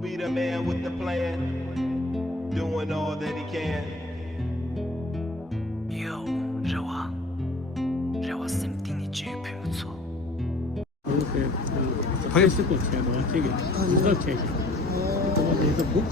be the man with the plan, doing all that he can. Yo, 让我心定你绝配不错。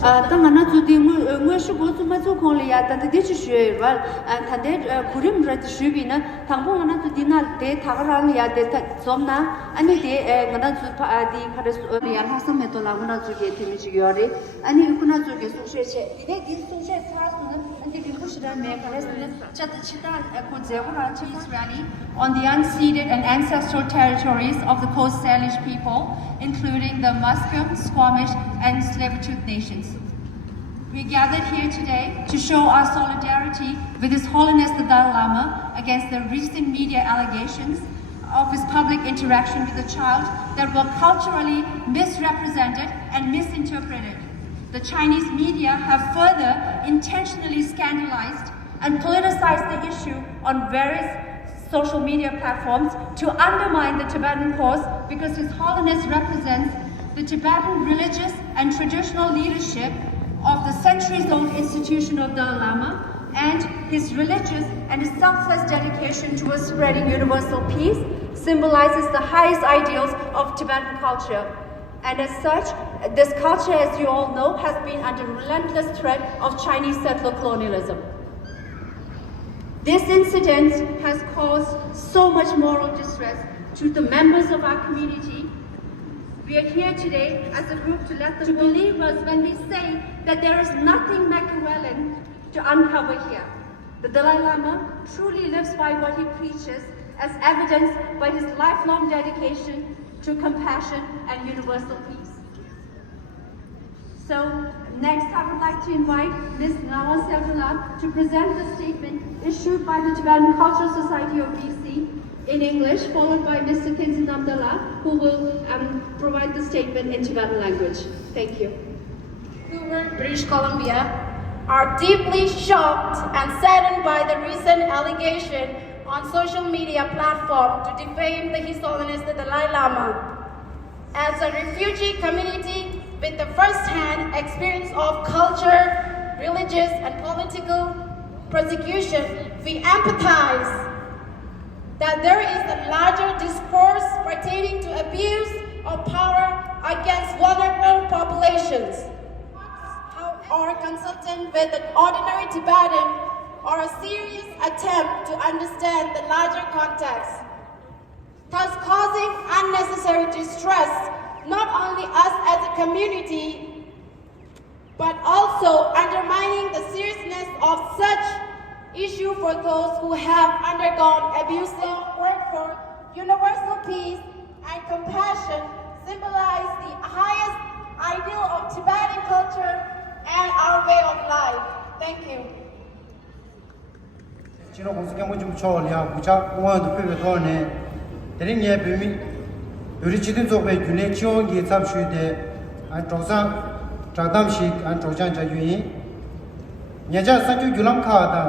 当저도 뭐 수고도 맞고 콜이야 단데 대치슈에 말 단데 구림 라트 슈비나 당봉하나 디나 데 타가라리아 데 좀나 아니 데 ngana 디 파레스 리알 하섬에 또 라구나 주게 데미지요리 아니 이쿠나 주게 소셰체 디데 디 소셰 사스는 안데 비쿠시다 메 파레스는 차트치다 코제고라 치스라니 on the unceded and ancestral territories of the Coast Salish people, including the Musqueam, Squamish, and Tsleil-Waututh nations. We gathered here today to show our solidarity with His Holiness the Dalai Lama against the recent media allegations of his public interaction with a child that were culturally misrepresented and misinterpreted. The Chinese media have further intentionally scandalized and politicized the issue on various social media platforms to undermine the Tibetan cause because His Holiness represents the Tibetan religious and traditional leadership of the centuries-old institution of Dalai Lama, and his religious and his selfless dedication towards spreading universal peace symbolizes the highest ideals of Tibetan culture. And as such, this culture, as you all know, has been under relentless threat of Chinese settler colonialism. This incident has caused so much moral distress to the members of our community. We are here today as a group to let the believers when we say that there is nothing Machiavellian to uncover here. The Dalai Lama truly lives by what he preaches, as evidenced by his lifelong dedication to compassion and universal peace. So next I would like to invite Ms. Nawa Sevdala to present the statement issued by the Tibetan Cultural Society of BC in English, followed by Mr. Kinsin Amdala, who will provide the statement in Tibetan language. Thank you. Vancouver, British Columbia, are deeply shocked and saddened by the recent allegation on social media platform to defame His Holiness the Dalai Lama. As a refugee community with the first-hand experience of culture, religious and political persecution, we empathize that there is a larger discourse pertaining to abuse of power against vulnerable populations. Or consultant with an ordinary Tibetan, or a serious attempt to understand the larger context, thus causing unnecessary distress, not only us as a community, but also undermining the seriousness of such issue for those who have undergone abuse. Work for universal peace and compassion symbolize the highest ideal of Tibetan culture and our way of life. Thank you. Chino konsuke mo jum cho lia bucha wa do pe to ne derin ye be mi yuri chidin zo be gyune chiong gi tsap shu de an zhong sang zhang dam shi an zhong jiang zhe yun nya ja sa ju yulam kha da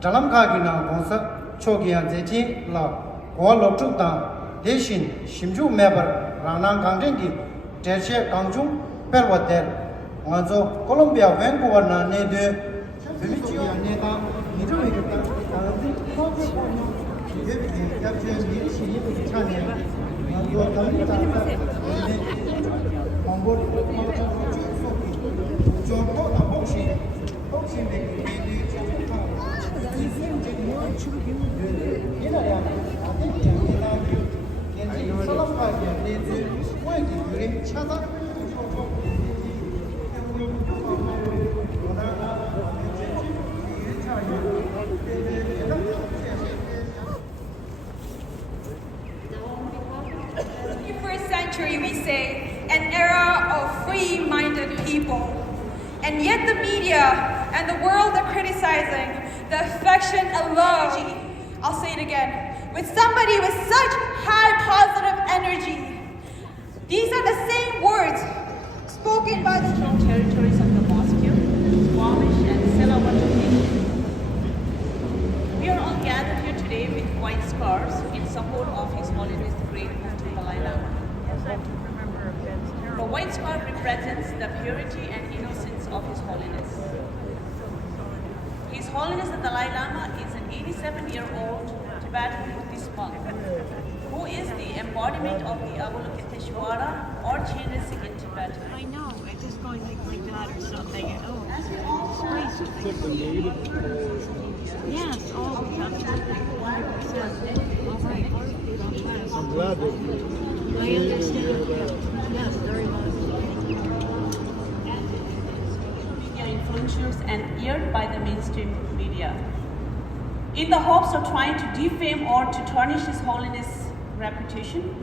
zhalam kha gi na gong sa cho gi an ze ti la go lo zhu da de shin shim ju me bar rang nang gang zhen gi de che gang jung per wa de wa zo Colombia Vancouver na ne de be mi chi ya ne da ni zhe wei ge da We say, an era of free-minded people. And yet the media and the world are criticizing the affection and love. I'll say it again. With somebody with such high positive energy. These are the same words spoken by the territories of the Musqueam, Squamish, and Tsleil-Waututh nations. We are all gathered here today with white scarves in support of His Holiness the Great Dalai Lama. The white scarf represents the purity and innocence of His Holiness. His Holiness the Dalai Lama is an 87-year-old Tibetan Buddhist monk who is the embodiment of the Avalokiteshvara or Chenrezig in Tibetan. I know, it's just going like that or something. Oh, that's really yes, oh, absolutely. 100%. All right. I'm glad that I understand. Yes, very much. Media influencers and eared by the mainstream media, in the hopes of trying to defame or to tarnish His Holiness' reputation.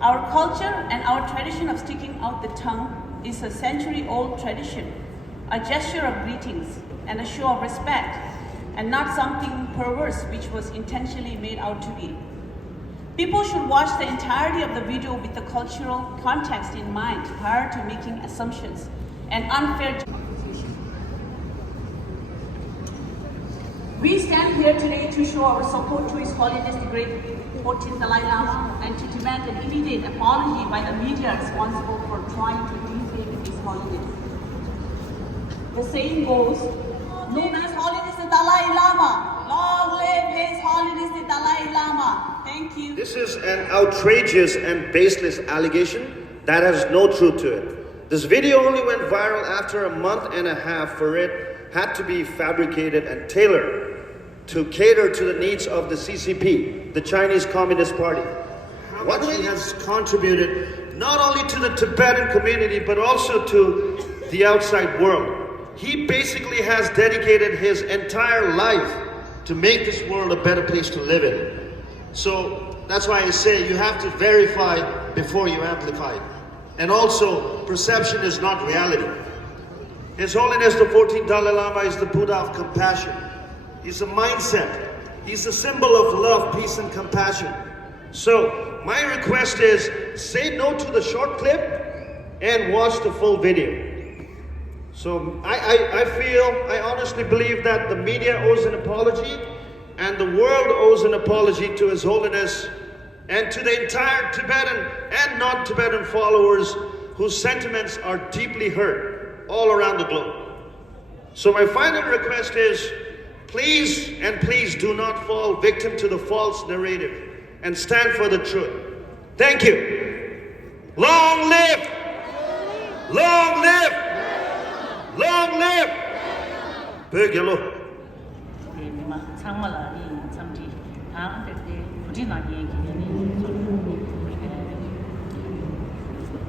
Our culture and our tradition of sticking out the tongue is a century-old tradition, a gesture of greetings and a show of respect, and not something perverse which was intentionally made out to be. People should watch the entirety of the video with the cultural context in mind prior to making assumptions and unfair. We stand here today to show our support to His Holiness the Great 14th Dalai Lama and to demand an immediate apology by the media responsible for trying to defame His Holiness. The saying goes, "Long live His Holiness the Dalai Lama! Long live His Holiness the Dalai Lama!" Thank you. This is an outrageous and baseless allegation that has no truth to it. This video only went viral after a month and a half, for it had to be fabricated and tailored to cater to the needs of the CCP, the Chinese Communist Party. What he has contributed not only to the Tibetan community but also to the outside world. He basically has dedicated his entire life to make this world a better place to live in. So that's why I say you have to verify before you amplify. And also, perception is not reality. His Holiness the 14th Dalai Lama is the Buddha of compassion. He's a mindset. He's a symbol of love, peace, and compassion. So my request is, say no to the short clip and watch the full video. So I honestly believe that the media owes an apology and the world owes an apology to His Holiness and to the entire Tibetan and non-Tibetan followers whose sentiments are deeply hurt all around the globe. So my final request is, please and please do not fall victim to the false narrative and stand for the truth. Thank you. Long live! Long live! Long live! Bögelo.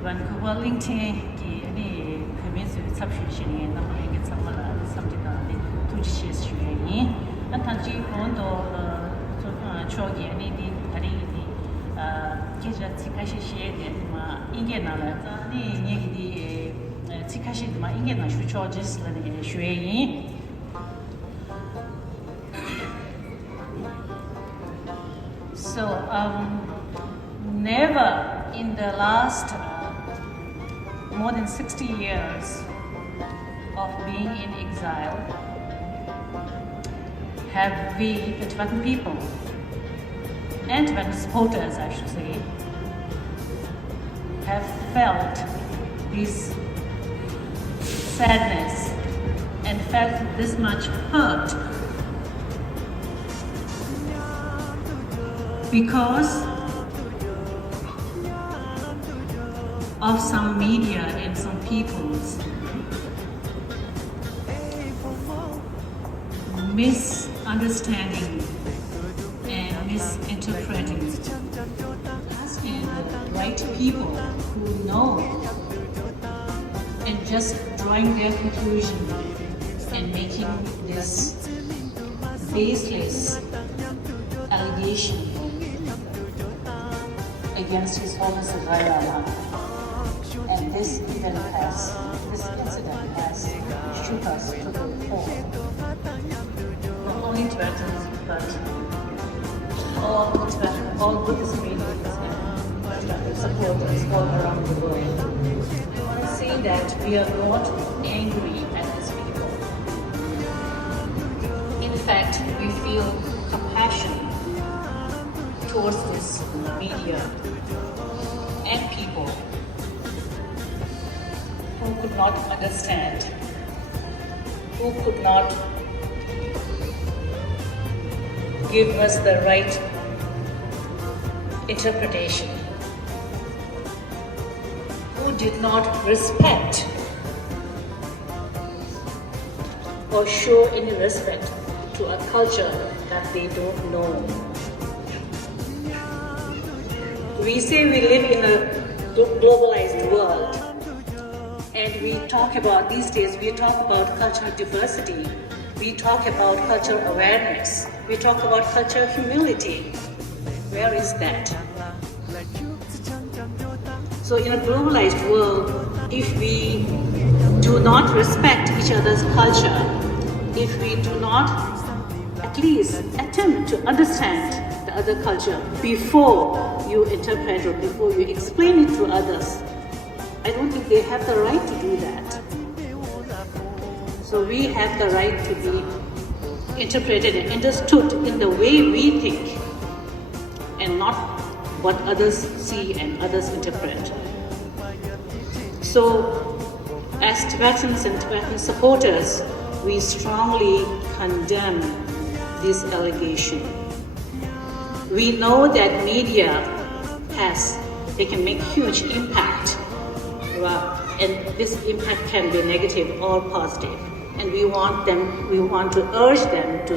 Vancouver LinkedIn ki ani community subscription ni na mai ke samala something da tu ji shi yi an tan ji kon do cho ge ani di ari di ke ja ti ka shi de ma inge na la ta ni ni di ti ka shi ma inge na shu charges la ni shu yi. So never in the last more than 60 years of being in exile have we, the Tibetan people, and Tibetan supporters, I should say, have felt this sadness and felt this much hurt because of some media and some people's misunderstanding and misinterpreting, and the right people who know and just drawing their conclusion and making this baseless allegation against His Holiness the Dalai Lama. And this incident has shook us to the core. Not only Tibetans, but all Buddhist communities and supporters all around the world. I want to say that we are not angry at this video. In fact, we feel compassion towards this media and people who could not understand, who could not give us the right interpretation, who did not respect or show any respect to a culture that they don't know. We say we live in a globalized world, and we talk about, these days, we talk about cultural diversity, we talk about cultural awareness, we talk about cultural humility. Where is that? So in a globalized world, if we do not respect each other's culture, if we do not at least attempt to understand the other culture before you interpret or before you explain it to others, I don't think they have the right to do that. So we have the right to be interpreted and understood in the way we think, and not what others see and others interpret. So, as Tibetans and Tibetan supporters, we strongly condemn this allegation. We know that media they can make huge impact, and this impact can be negative or positive. And we want to urge them to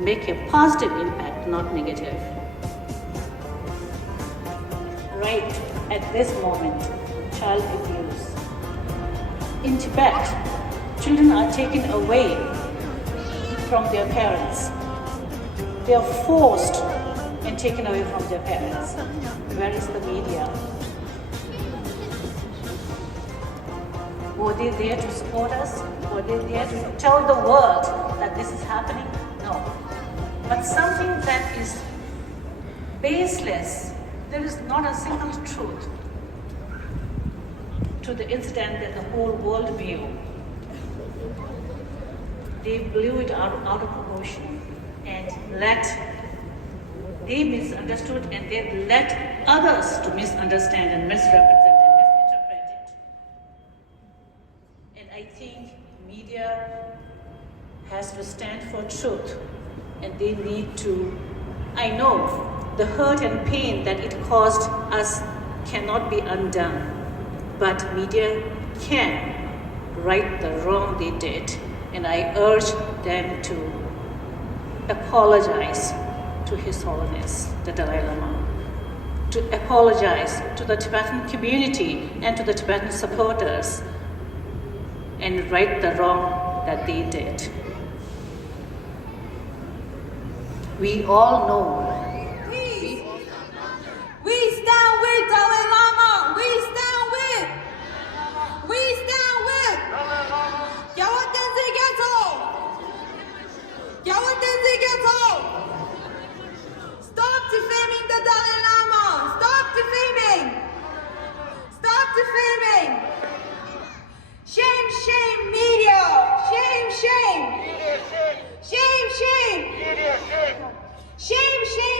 make a positive impact, not negative. Right at this moment, child abuse. In Tibet, children are taken away from their parents. They are forced and taken away from their parents. Where is the media? Were they there to support us? Were they there to tell the world that this is happening? No. But something that is baseless, there is not a single truth to the incident that the whole world view. They blew it out of proportion and they misunderstood, and they let others to misunderstand and misrepresent and misinterpret it. And I think media has to stand for truth, and they need to, I know the hurt and pain that it caused us cannot be undone, but media can right the wrong they did. And I urge them to apologize to His Holiness, the Dalai Lama, to apologize to the Tibetan community and to the Tibetan supporters, and right the wrong that they did. We all know. We stand with Dalai Lama. We stand with. Stop defaming the Dalai Lama. Stop defaming. Stop defaming. Shame, shame, media. Shame, shame. Shame, shame. Shame, shame.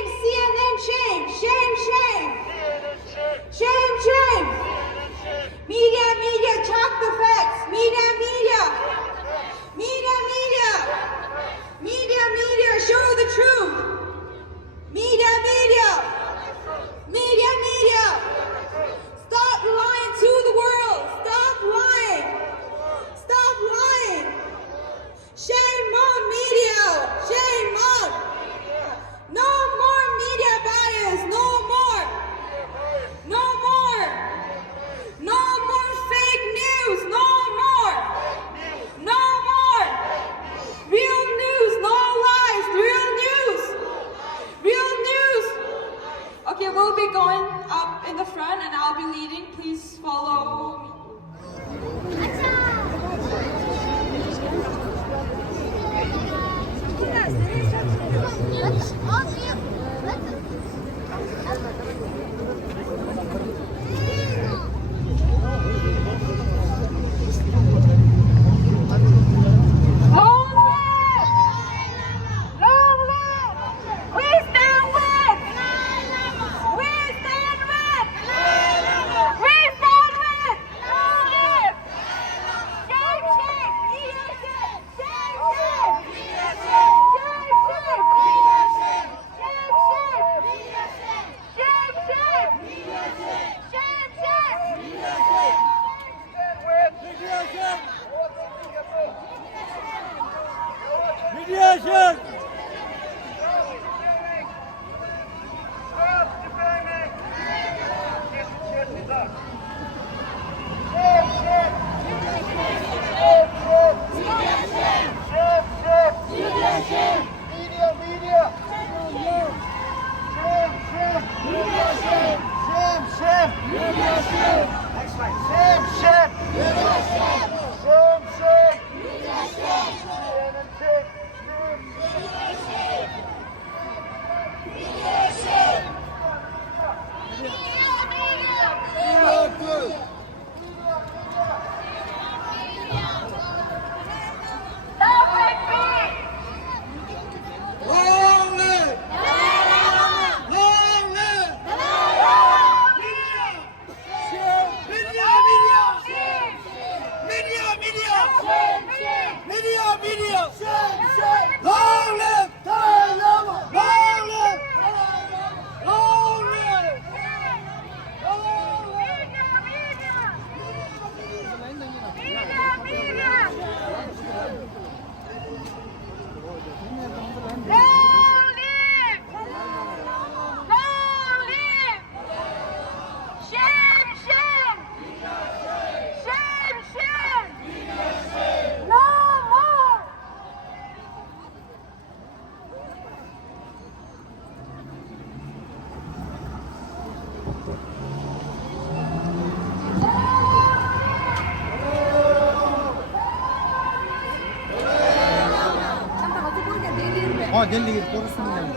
deli korusun yani.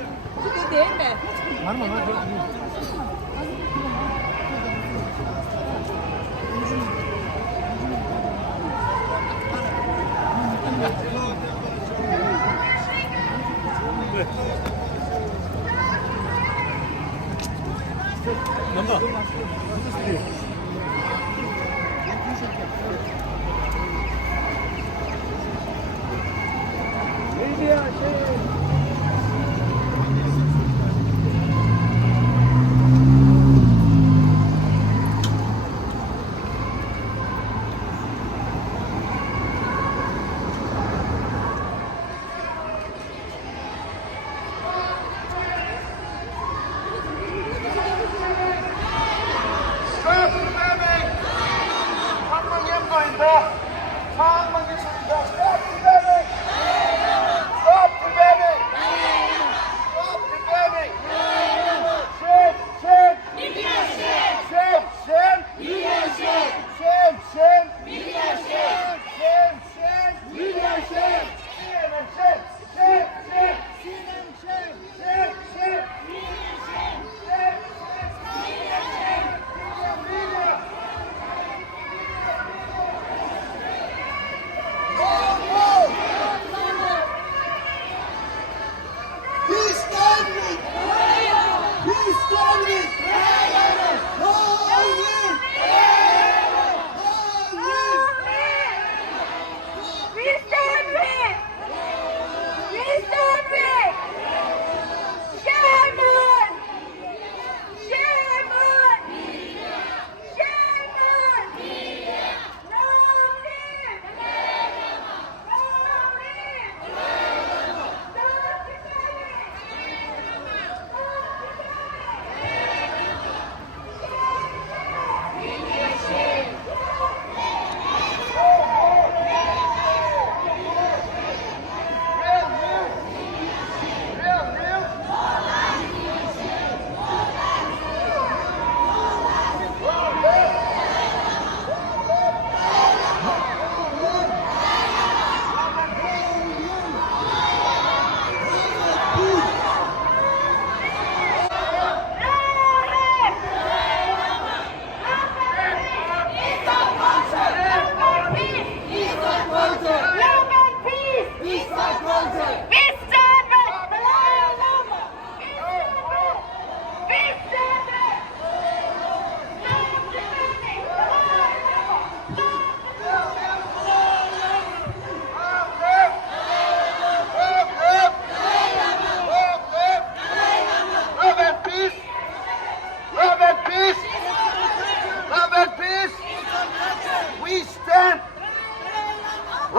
Değil mi? Var mı? Var.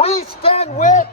We stand with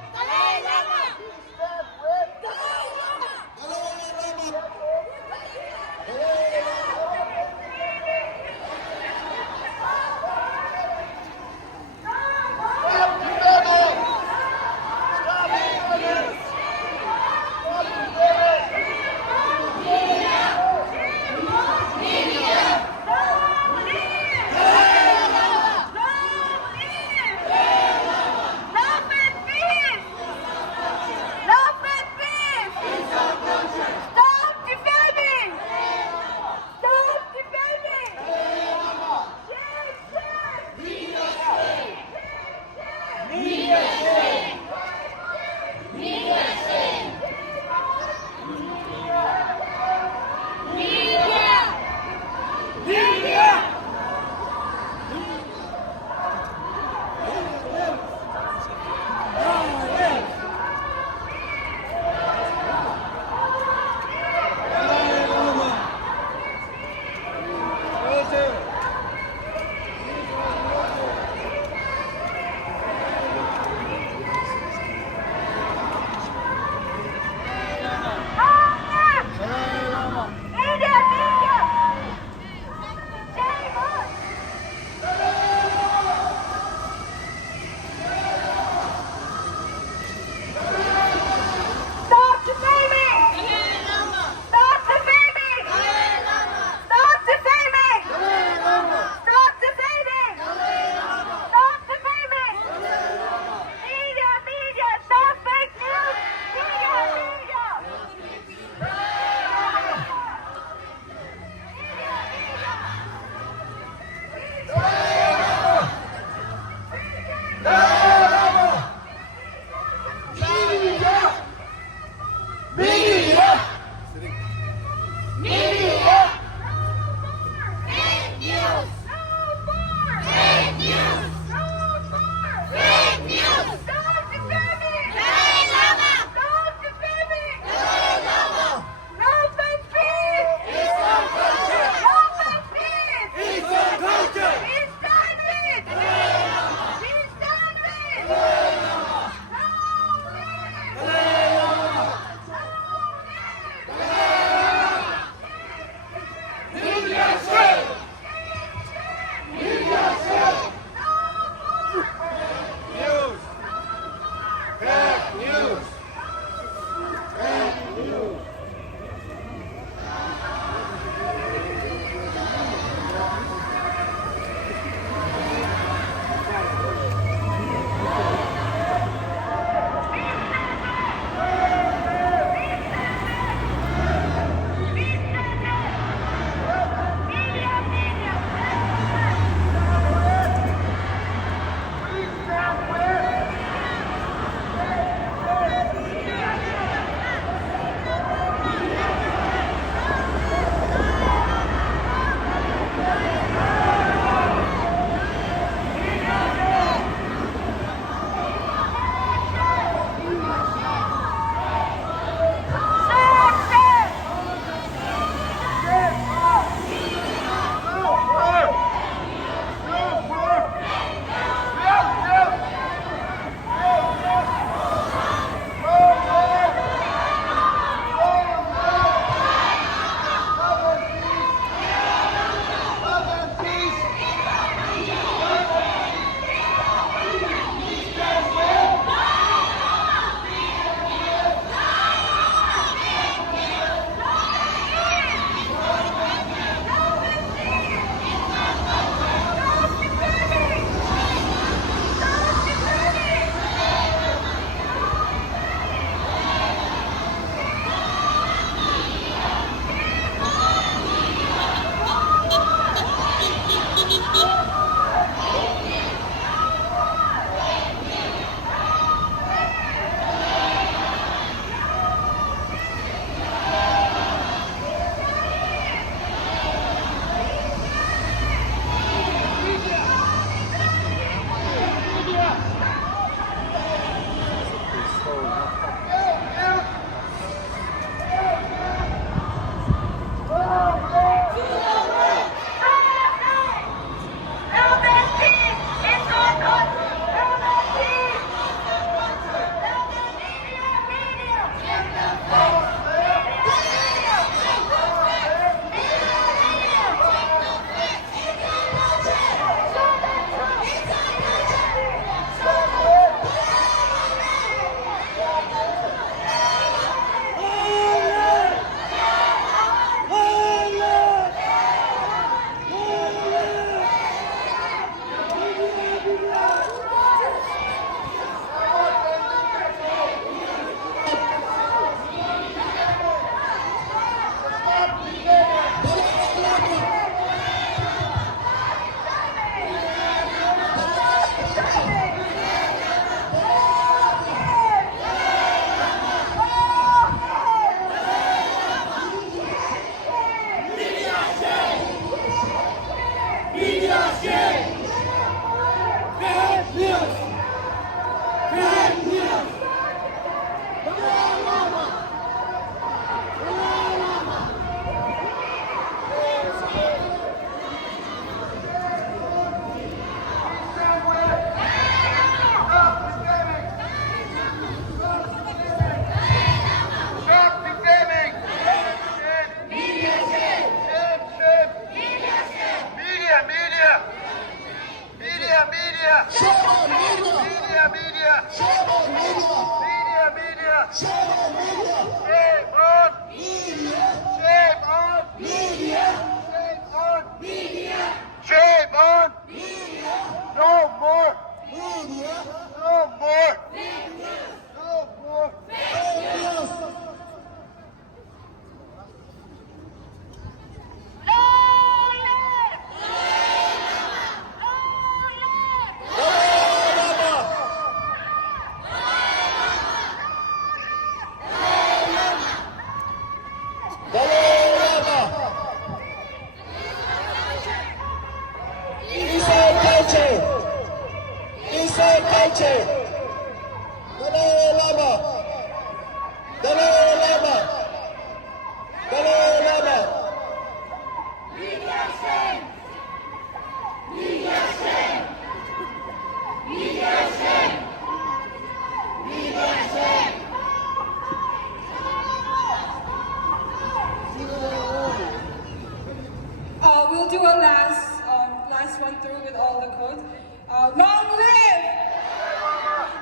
We'll do a last one through with all the codes. Long live!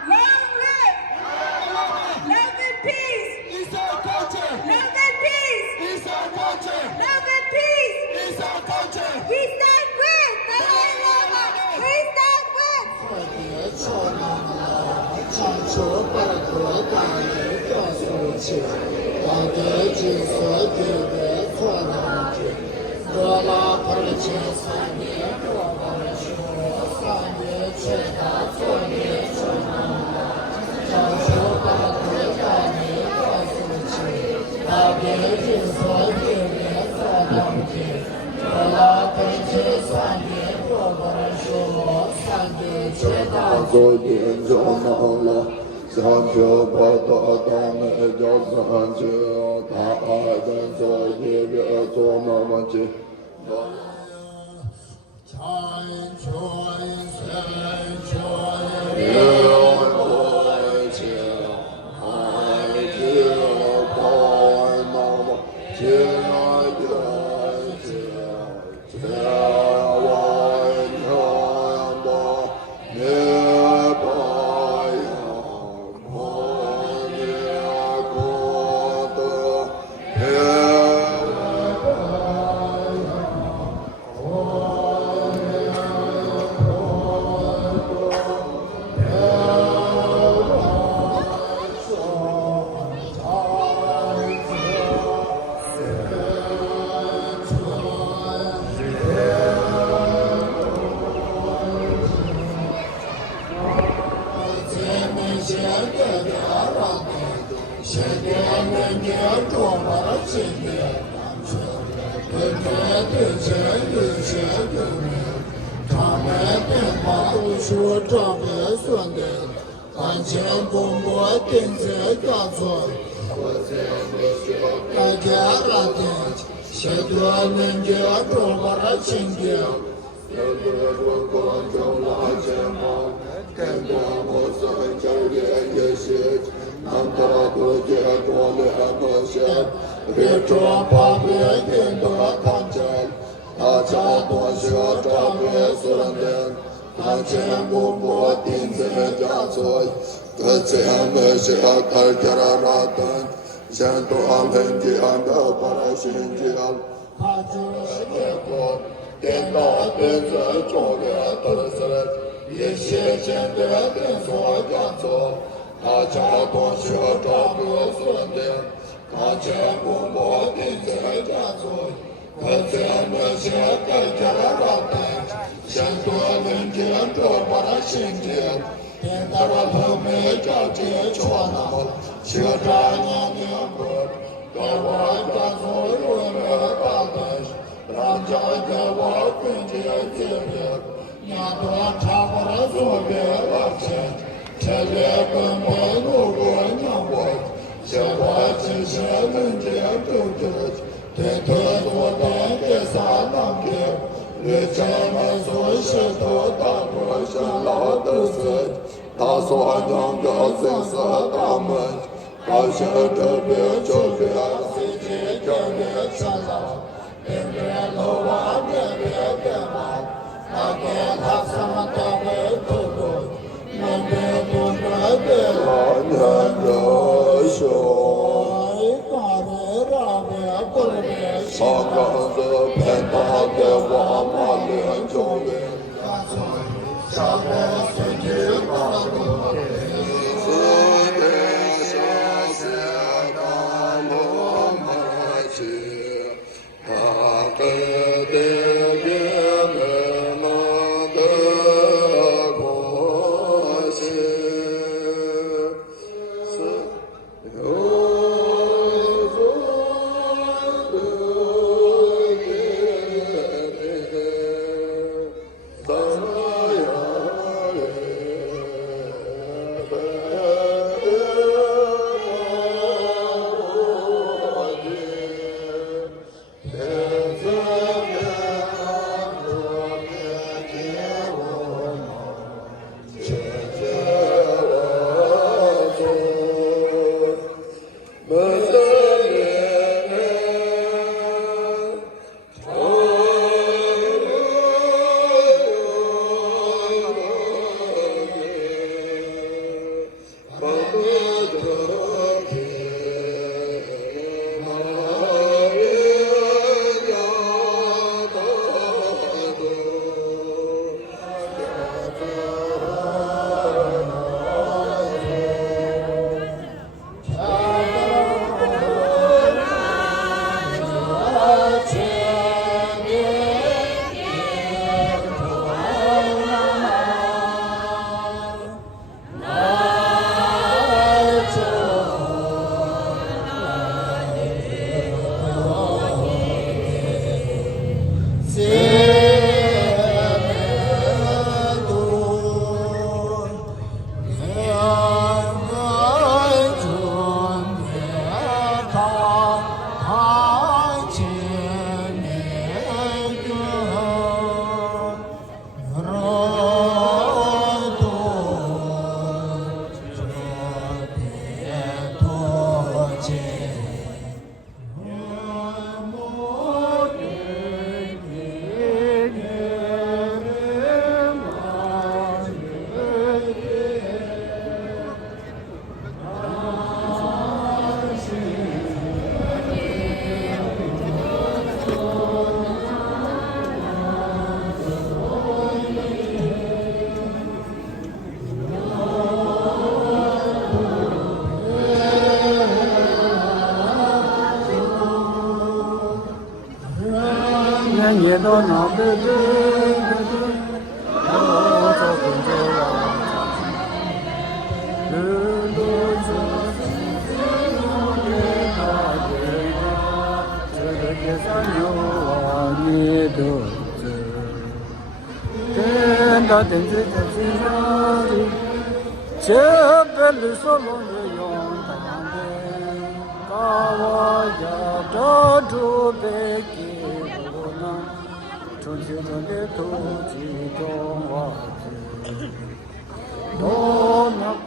Long live! Love and peace! It's our culture! Love and peace! It's our culture! Love and peace! It's our culture! We stand with Dalai Lama! We stand with! 得拉帕的前3年，我们说3年前的作业做完了，长手把腿带你告诉去，那边就说一年做2天，得拉帕的前3年，我们说3年前的作业做完了。想着把它当那叫感觉，他爱的作业越做那么紧。说账别算的，感情不摸定在干错，大家拉的，许多人家中把它清掉，有的我光着拉肩膀，跟着我在这也是，难道不觉多了不些，别装怕别人都看见，大家多说账别算的。他全部我定在家做，他这样的是他家的拉登，想多人家的把他心焦，他就是结果，电脑电子做的都是一些钱的电所干做，他家多学找不顺的，他全部我定在家做，他这样的是他家的拉登。想多人间多把它心间，天大的后面着急全了，学着年年过，给我家所有的大本，让家给我分解界面，年多差不多左边了。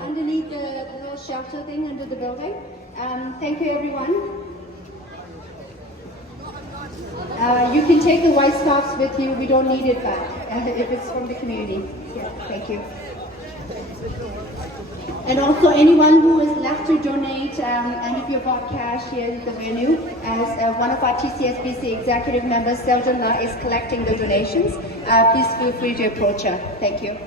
Underneath the little shelter thing under the building. Thank you, everyone. You can take the white scarves with you. We don't need it back if it's from the community. Yeah, thank you. And also anyone who is left to donate, and if you've got cash, here is the venue. As one of our TCSBC executive members, Seldona, is collecting the donations. Please feel free to approach her. Thank you.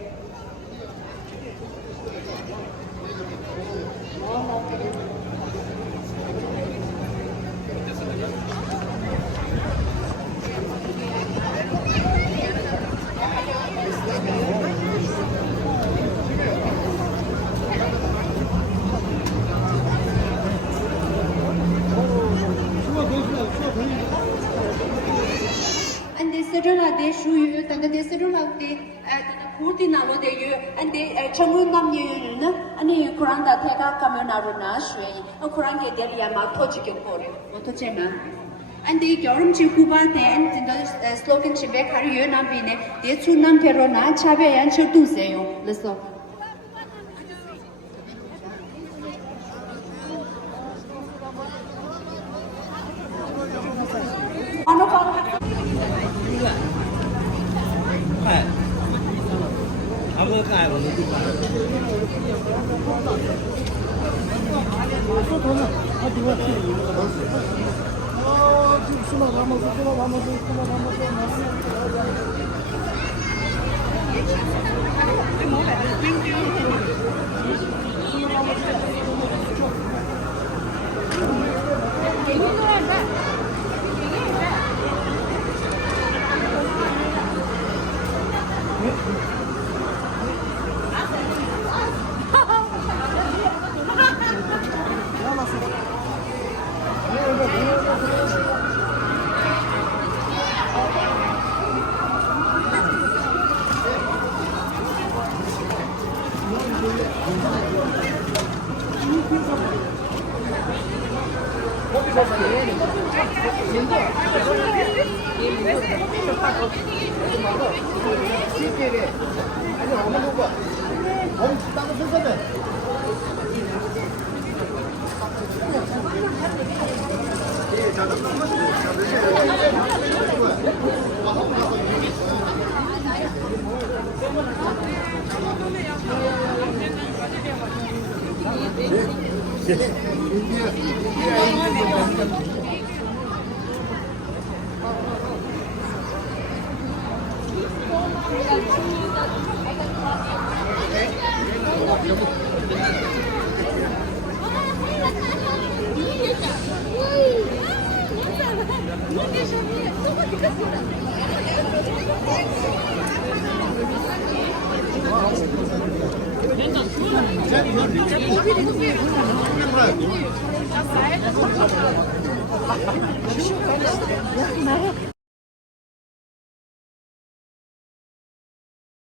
And they sit on our day shoe, and they sit on our day. kurdi nalo de yu ande chamu nam yu na ane Quran da thega kamena na shwe Quran ge de ya ma to chi ke kore to chena ande gyorum chi kuba de and the slogan chi be khari yu nam bi ne de chu nam pero na chabe yan chu tu se yo leso Thank you.